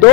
2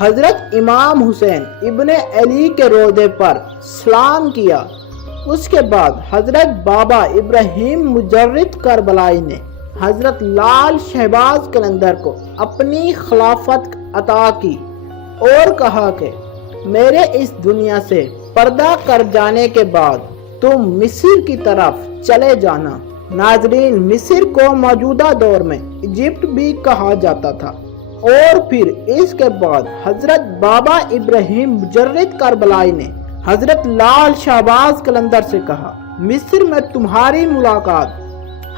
حضرت امام حسین ابن علی کے روضے پر سلام کیا۔ اس کے بعد حضرت بابا ابراہیم مجرد کربلائی نے حضرت لال شہباز قلندر کو اپنی خلافت عطا کی اور کہا کہ میرے اس دنیا سے پردہ کر جانے کے بعد تم مصر کی طرف چلے جانا۔ ناظرین، مصر کو موجودہ دور میں ایجپٹ بھی کہا جاتا تھا۔ اور پھر اس کے بعد حضرت بابا ابراہیم مجرد کربلائی نے حضرت لال شہباز قلندر سے کہا، مصر میں تمہاری ملاقات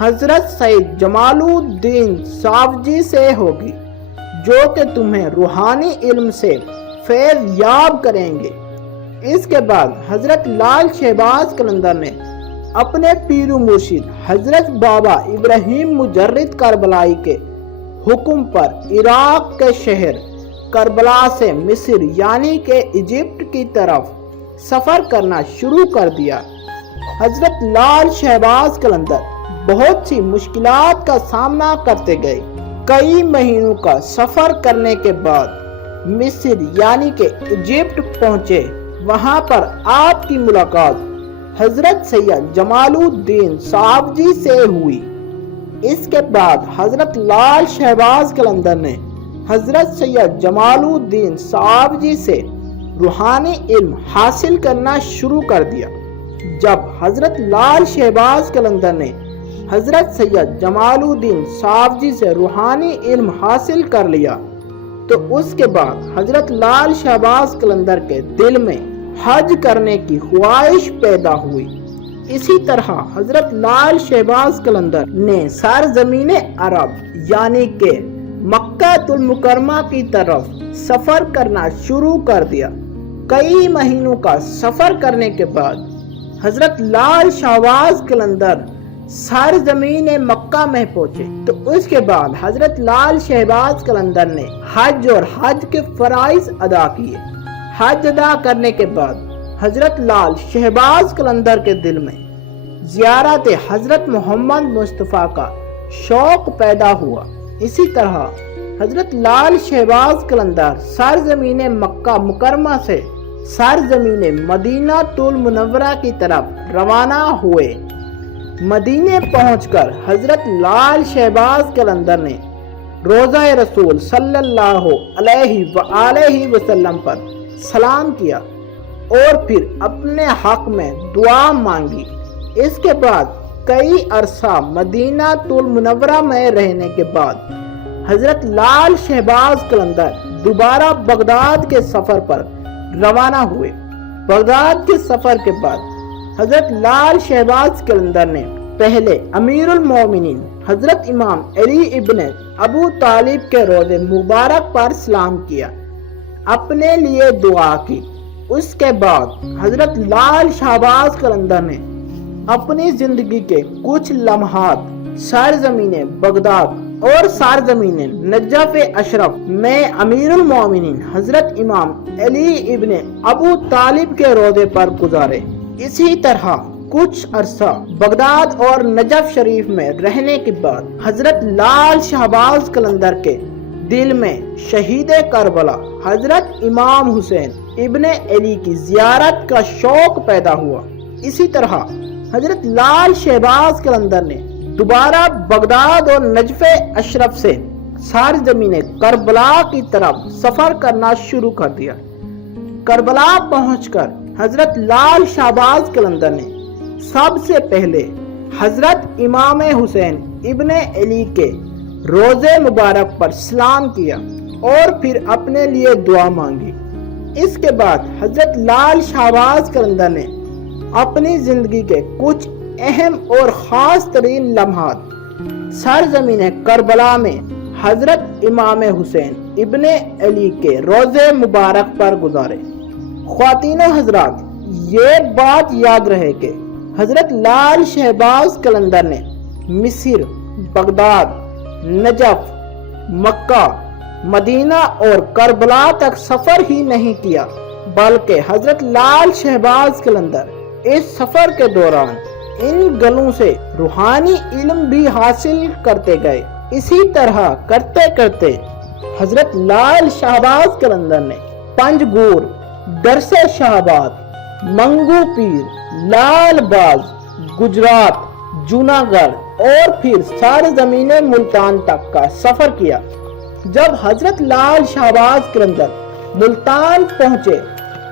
حضرت سید جمال الدین سافجی سے ہوگی، جو کہ تمہیں روحانی علم سے فیض یاب کریں گے۔ اس کے بعد حضرت لال شہباز قلندر نے اپنے پیر و مرشد حضرت بابا ابراہیم مجرد کربلائی کے حکم پر عراق کے شہر کربلا سے مصر یعنی کہ ایجپٹ کی طرف سفر کرنا شروع کر دیا۔ حضرت لال شہباز قلندر بہت سی مشکلات کا سامنا کرتے گئے۔ کئی مہینوں کا سفر کرنے کے بعد مصر یعنی کہ ایجپٹ پہنچے۔ وہاں پر آپ کی ملاقات حضرت سید جمال الدین سافجی سے ہوئی۔ اس کے بعد حضرت لال شہباز قلندر نے حضرت سید جمال الدین سافجی سے روحانی علم حاصل کرنا شروع کر دیا۔ جب حضرت لال شہباز قلندر نے حضرت سید جمال الدین سافجی سے روحانی علم حاصل کر لیا تو اس کے بعد حضرت لال شہباز قلندر کے دل میں حج کرنے کی خواہش پیدا ہوئی۔ اسی طرح حضرت لال شہباز قلندر نے سرزمین عرب یعنی کہ مکہ المکرمہ کی طرف سفر کرنا شروع کر دیا۔ کئی مہینوں کا سفر کرنے کے بعد حضرت لال شہباز قلندر سرزمین مکہ میں پہنچے تو اس کے بعد حضرت لال شہباز قلندر نے حج اور حج کے فرائض ادا کیے۔ حج ادا کرنے کے بعد حضرت لال شہباز قلندر کے دل میں زیارت حضرت محمد مصطفیٰ کا شوق پیدا ہوا۔ اسی طرح حضرت لال شہباز قلندر سرزمین مکہ مکرمہ سے سرزمین مدینہ المنورہ کی طرف روانہ ہوئے۔ مدینے پہنچ کر حضرت لال شہباز قلندر نے روضہ رسول صلی اللہ علیہ وآلہ وسلم پر سلام کیا اور پھر اپنے حق میں دعا مانگی۔ اس کے بعد کئی عرصہ مدینہ المنورہ میں رہنے کے بعد حضرت لال شہباز قلندر دوبارہ بغداد کے سفر پر روانہ ہوئے۔ بغداد کے سفر کے بعد حضرت لال شہباز قلندر نے پہلے امیر المومنین حضرت امام علی ابن ابو طالب کے روضے مبارک پر سلام کیا، اپنے لیے دعا کی۔ اس کے بعد حضرت لال شہباز قلندر نے اپنی زندگی کے کچھ لمحات سرزمین بغداد اور سرزمین نجف اشرف میں امیر المومنین حضرت امام علی ابن ابو طالب کے روضے پر گزارے۔ اسی طرح کچھ عرصہ بغداد اور نجف شریف میں رہنے کے بعد حضرت لال شہباز قلندر کے دل میں شہید کربلا حضرت امام حسین ابن علی کی زیارت کا شوق پیدا ہوا۔ اسی طرح حضرت لال شہباز قلندر نے دوبارہ بغداد اور نجف اشرف سے سرزمین کربلا کی طرف سفر کرنا شروع کر دیا۔ کربلا پہنچ کر حضرت لال شہباز قلندر نے سب سے پہلے حضرت امام حسین ابن علی کے روضے مبارک پر سلام کیا اور پھر اپنے لیے دعا مانگی۔ اس کے بعد حضرت لال شہباز قلندر نے اپنی زندگی کے کچھ اہم اور خاص ترین لمحات سرزمین کربلا میں حضرت امام حسین ابن علی کے روضے مبارک پر گزارے۔ خواتین و حضرات، یہ بات یاد رہے کہ حضرت لال شہباز قلندر نے مصر، بغداد، نجف، مکہ، مدینہ اور کربلا تک سفر ہی نہیں کیا، بلکہ حضرت لال شہباز قلندر اس سفر کے دوران ان گلوں سے روحانی علم بھی حاصل کرتے گئے۔ اسی طرح کرتے کرتے حضرت لال شہباز قلندر نے پنجگور، درس شہباد، منگو پیر، لال باز، گجرات، جوناگڑھ اور پھر سرزمین ملتان تک کا سفر کیا۔ جب حضرت لال شہباز قلندر ملتان پہنچے،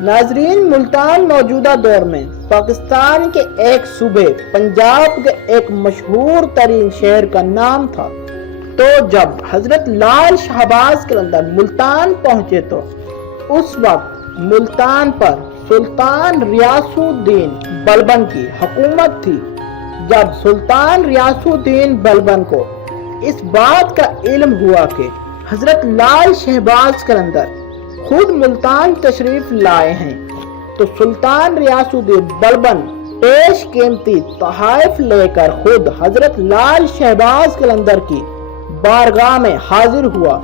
ناظرین ملتان موجودہ دور میں پاکستان کے ایک صوبے پنجاب کے ایک مشہور ترین شہر کا نام تھا۔ تو جب حضرت لال شہباز قلندر ملتان پہنچے تو اس وقت ملتان پر سلطان ریاض الدین بلبن کی حکومت تھی۔ جب سلطان ریاض الدین بلبن کو اس بات کا علم ہوا کہ حضرت لال شہباز قلندر خود ملتان تشریف لائے ہیں، تو سلطان ریاض الدین بلبن پیش قیمتی تحائف لے کر خود حضرت لال شہباز قلندر کی بارگاہ میں حاضر ہوا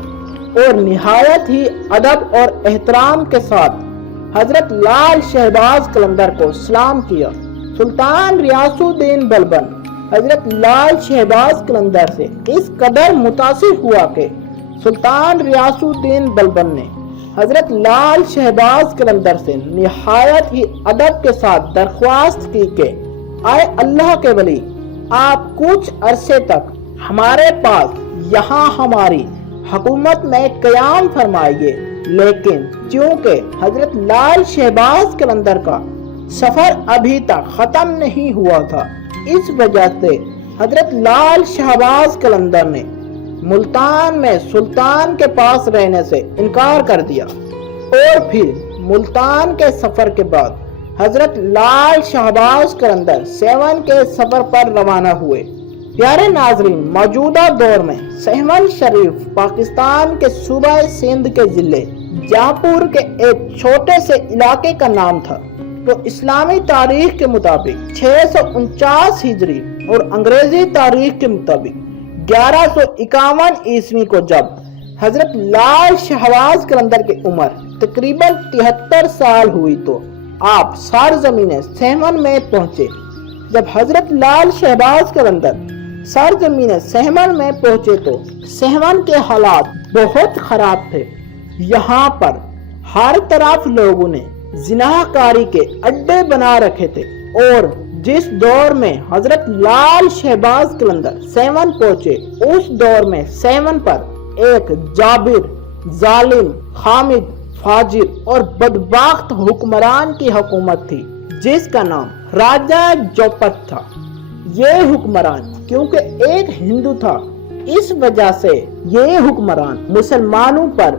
اور نہایت ہی ادب اور احترام کے ساتھ حضرت لال شہباز قلندر کو سلام کیا۔ سلطان ریاض الدین بلبن حضرت لال شہباز قلندر سے اس قدر متاثر ہوا کہ سلطان ریاض الدین بلبن نے حضرت لال شہباز قلندر سے نہایت ہی ادب کے ساتھ درخواست کی کہ اے اللہ کے ولی، آپ کچھ عرصے تک ہمارے پاس یہاں ہماری حکومت میں قیام فرمائیے، لیکن چونکہ حضرت لال شہباز قلندر کا سفر ابھی تک ختم نہیں ہوا تھا، اس وجہ سے حضرت لال شہباز قلندر نے ملتان میں سلطان کے پاس رہنے سے انکار کر دیا اور پھر ملتان کے سفر کے بعد حضرت لال شہباز قلندر سیون کے سفر پر روانہ ہوئے۔ پیارے ناظرین، موجودہ دور میں سہون شریف پاکستان کے صوبہ سندھ کے ضلع جہاں پور کے ایک چھوٹے سے علاقے کا نام تھا۔ تو اسلامی تاریخ کے مطابق 649 ہجری اور انگریزی تاریخ کے مطابق 1151 عیسوی کو جب حضرت لال شہباز قلندر کی عمر تقریباً 73 سال ہوئی تو آپ سرزمین سہمن میں پہنچے۔ جب حضرت لال شہباز قلندر سرزمین سہمن میں پہنچے تو سہمن کے حالات بہت خراب تھے۔ یہاں پر ہر طرف لوگوں نے زناکاری کے اڈے بنا رکھے تھے، اور جس دور میں حضرت لال شہباز قلندر سیون پہنچے اس دور میں سیون پر ایک جابر، ظالم، خامد، فاجر اور بدبخت حکمران کی حکومت تھی جس کا نام راجہ چوپٹ تھا۔ یہ حکمران کیونکہ ایک ہندو تھا، اس وجہ سے یہ حکمران مسلمانوں پر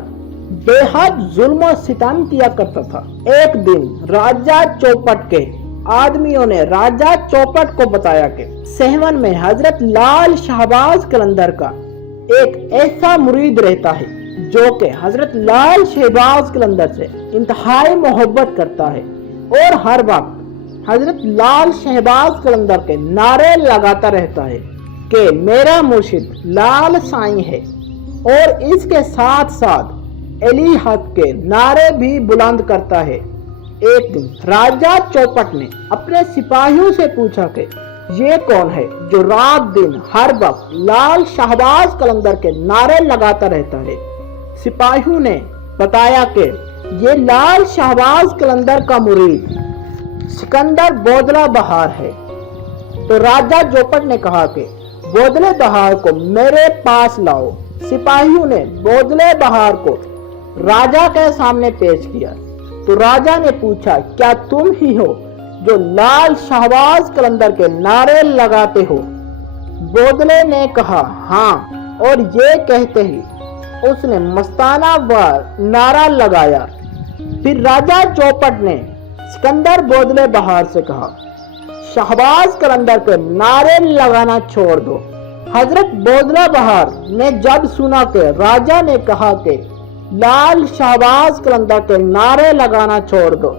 بے حد ظلم و ستم کیا کرتا تھا۔ ایک دن راجہ چوپٹ کے آدمیوں نے راجہ چوپٹ کو بتایا کہ سہون میں حضرت لال شہباز قلندر کا ایک ایسا مرید رہتا ہے جو کہ حضرت لال شہباز قلندر سے انتہائی محبت کرتا ہے اور ہر وقت حضرت لال شہباز قلندر کے نعرے لگاتا رہتا ہے کہ میرا مرشد لال سائیں ہے، اور اس کے ساتھ ساتھ علی حق کے نعرے بھی بلند کرتا ہے۔ ایک دن راجہ چوپٹ نے اپنے سپاہیوں سے پوچھا کہ یہ کون ہے جو رات دن ہر وقت لال شہباز قلندر کے نعرے لگاتا رہتا ہے؟ سپاہیوں نے بتایا کہ یہ لال شہباز قلندر کا مرید سکندر بودلہ بہار ہے۔ تو راجہ چوپٹ نے کہا کہ بودلے بہار کو میرے پاس لاؤ۔ سپاہیوں نے بودلے بہار کو راجہ کے سامنے پیش کیا تو راجہ نے پوچھا، کیا تم ہی ہو جو لال شہباز قلندر کے نعرے لگاتے ہو؟ بودلے نے کہا ہاں، اور یہ کہتے ہی اس نے مستانہ وار نعرہ لگایا۔ پھر راجہ چوپٹ نے سکندر بودلے بہار سے کہا، شہباز قلندر کے نعرے لگانا چھوڑ دو۔ حضرت بودلہ بہار نے جب سنا کہ راجہ نے کہا کہ لال شہباز قلندر کے نعرے لگانا چھوڑ دو،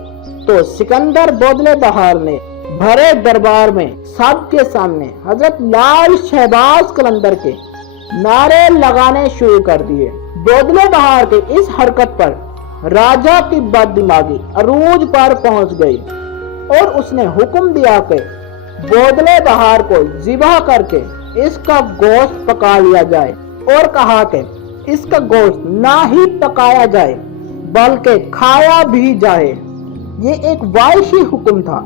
تو سکندر بودلے بہار نے بھرے دربار میں سب کے سامنے حضرت لال شہباز قلندر کے نعرے لگانے شروع کر دیے۔ بودلے بہار کے اس حرکت پر راجہ کی بد دماغی عروج پر پہنچ گئی اور اس نے حکم دیا کہ بودلے بہار کو ذبح کر کے اس کا گوشت پکا لیا جائے، اور کہا کہ اس کا گوشت نہ ہی پکایا جائے بلکہ کھایا بھی جائے۔ یہ ایک وحشی حکم تھا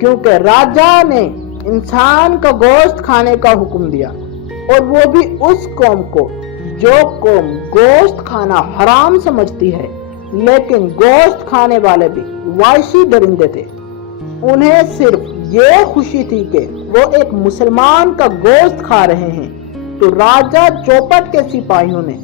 کیونکہ راجا نے انسان کا گوشت کھانے کا حکم دیا، اور وہ بھی اس قوم کو جو قوم گوشت کھانا حرام سمجھتی ہے، لیکن گوشت کھانے والے بھی وحشی درندے تھے۔ انہیں صرف یہ خوشی تھی کہ وہ ایک مسلمان کا گوشت کھا رہے ہیں۔ تو راجا چوپٹ کے سپاہیوں نے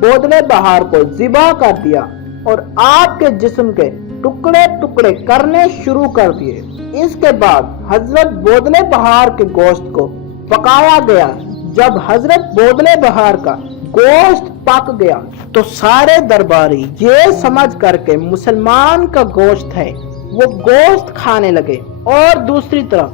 بودلے بہار کو ذبح کر دیا اور آپ کے جسم کے ٹکڑے ٹکڑے کرنے شروع کر دیے۔ اس کے بعد حضرت بودلے بہار کے گوشت کو پکایا گیا۔ جب حضرت بودلے بہار کا گوشت پک گیا تو سارے درباری یہ سمجھ کر کے مسلمان کا گوشت ہے وہ گوشت کھانے لگے، اور دوسری طرف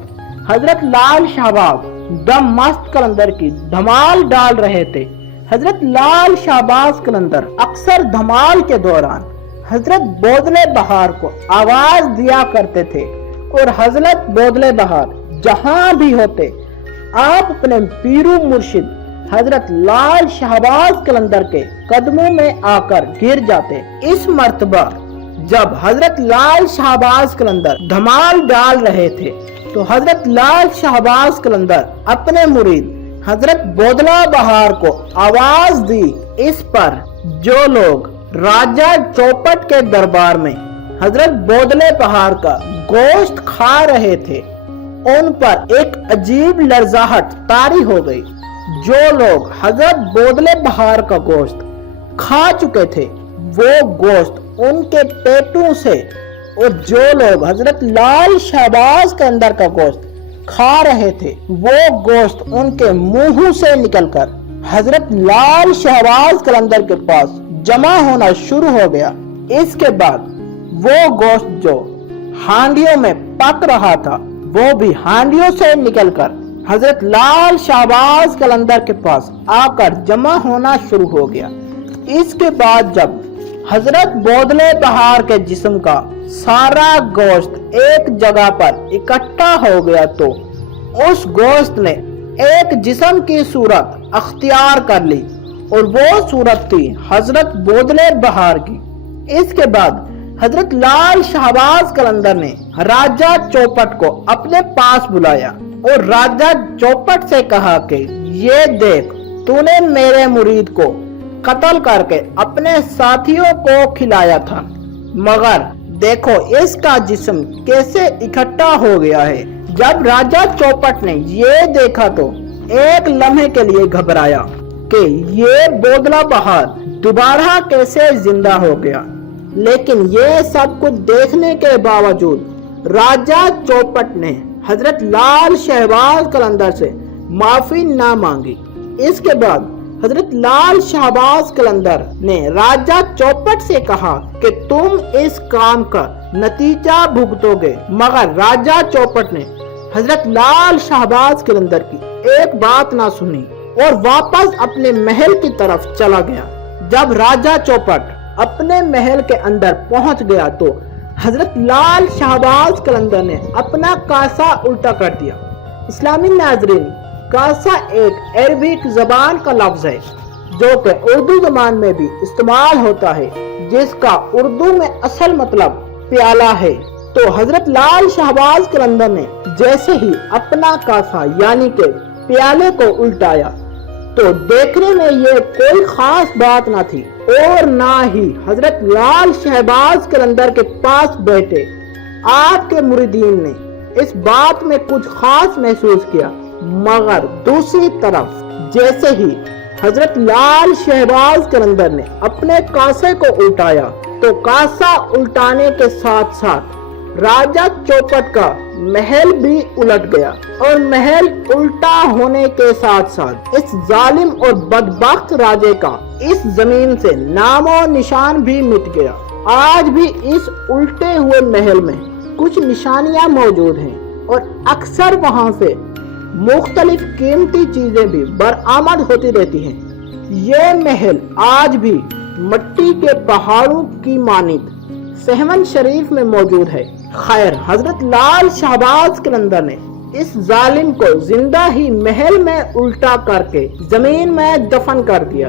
حضرت لال شہباز دم مست قلندر کی دھمال ڈال رہے تھے۔ حضرت لال شہباز قلندر اکثر دھمال کے دوران حضرت بودلے بہار کو آواز دیا کرتے تھے، اور حضرت بودلے بہار جہاں بھی ہوتے آپ اپنے پیرو مرشد حضرت لال شہباز قلندر کے قدموں میں آ کر گر جاتے۔ اس مرتبہ جب حضرت لال شہباز قلندر دھمال ڈال رہے تھے تو حضرت لال شہباز قلندر اپنے مرید حضرت بودلہ بہار کو آواز دی۔ اس پر جو لوگ راجا چوپٹ کے دربار میں حضرت بودلے بہار کا گوشت کھا رہے تھے ان پر ایک عجیب لرزاہٹ طاری ہو گئی۔ جو لوگ حضرت بودلے بہار کا گوشت کھا چکے تھے وہ گوشت ان کے پیٹوں سے، اور جو لوگ حضرت لال شہباز قلندر کا گوشت کھا رہے تھے وہ گوشت ان کے منہوں سے نکل کر حضرت لال شہباز قلندر کے پاس جمع ہونا شروع ہو گیا۔ اس کے بعد وہ گوشت جو ہانڈیوں میں پک رہا تھا وہ بھی ہانڈیوں سے نکل کر حضرت لال شہباز قلندر کے پاس آ کر جمع ہونا شروع ہو گیا۔ اس کے بعد جب حضرت بودلے بہار کے جسم کا سارا گوشت ایک جگہ پر اکٹھا ہو گیا تو اس گوشت نے ایک جسم کی صورت اختیار کر لی، اور وہ صورت تھی حضرت بودلے بہار کی۔ اس کے بعد حضرت لال شہباز قلندر نے راجا چوپٹ کو اپنے پاس بلایا اور راجا چوپٹ سے کہا کہ یہ دیکھ، تو نے میرے مرید کو قتل کر کے اپنے ساتھیوں کو کھلایا تھا، مگر دیکھو اس کا جسم کیسے اکٹھا ہو گیا ہے۔ جب راجا چوپٹ نے یہ دیکھا تو ایک لمحے کے لیے گھبرایا کہ یہ بودلہ بہار دوبارہ کیسے زندہ ہو گیا، لیکن یہ سب کچھ دیکھنے کے باوجود راجا چوپٹ نے حضرت لال شہباز قلندر سے معافی نہ مانگی۔ اس کے بعد حضرت لال شہباز قلندر نے راجا چوپٹ سے کہا کہ تم اس کام کا نتیجہ بھگتو گے، مگر راجا چوپٹ نے حضرت لال شہباز قلندر کی ایک بات نہ سنی اور واپس اپنے محل کی طرف چلا گیا۔ جب راجا چوپٹ اپنے محل کے اندر پہنچ گیا تو حضرت لال شہباز قلندر نے اپنا کاسا الٹا کر دیا۔ اسلامی ناظرین، کاسا ایک عربک زبان کا لفظ ہے جو کہ اردو زبان میں بھی استعمال ہوتا ہے، جس کا اردو میں اصل مطلب پیالہ ہے۔ تو حضرت لال شہباز قلندر نے جیسے ہی اپنا کاسا یعنی کہ پیالے کو الٹایا تو دیکھنے میں یہ کوئی خاص بات نہ تھی، اور نہ ہی حضرت لال شہباز قلندر کے پاس بیٹھے آپ کے مریدین نے اس بات میں کچھ خاص محسوس کیا، مگر دوسری طرف جیسے ہی حضرت لال شہباز قلندر نے اپنے کاسے کو الٹایا تو کاسا الٹانے کے ساتھ ساتھ راجا چوپٹ کا محل بھی الٹ گیا، اور محل الٹا ہونے کے ساتھ ساتھ اس ظالم اور بدبخت راجے کا اس زمین سے نام و نشان بھی مٹ گیا۔ آج بھی اس الٹے ہوئے محل میں کچھ نشانیاں موجود ہیں، اور اکثر وہاں سے مختلف قیمتی چیزیں بھی برآمد ہوتی رہتی ہیں۔ یہ محل آج بھی مٹی کے پہاڑوں کی مانند سہمن شریف میں موجود ہے۔ خیر، حضرت لال شہباز قلندر نے اس ظالم کو زندہ ہی محل میں الٹا کر کے زمین میں دفن کر دیا۔